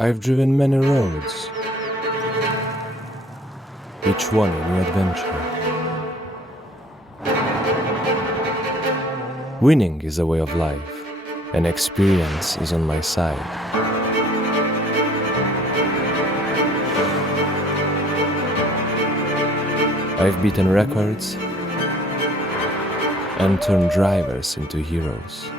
I've driven many roads, each one a new adventure. Winning is a way of life, and experience is on my side. I've beaten records and turned drivers into heroes.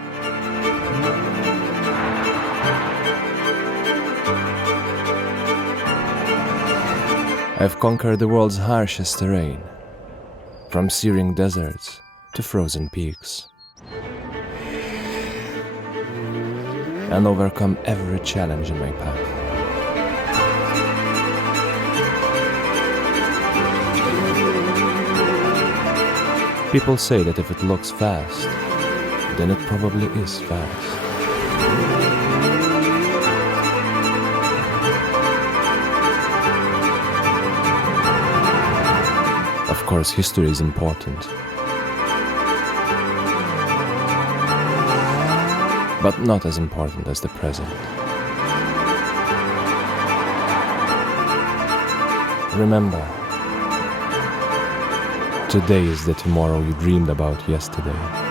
I've conquered the world's harshest terrain, from searing deserts to frozen peaks, and overcome every challenge in my path. People say that if it looks fast, then it probably is fast. Of course, history is important, but not as important as the present. Remember, today is the tomorrow you dreamed about yesterday.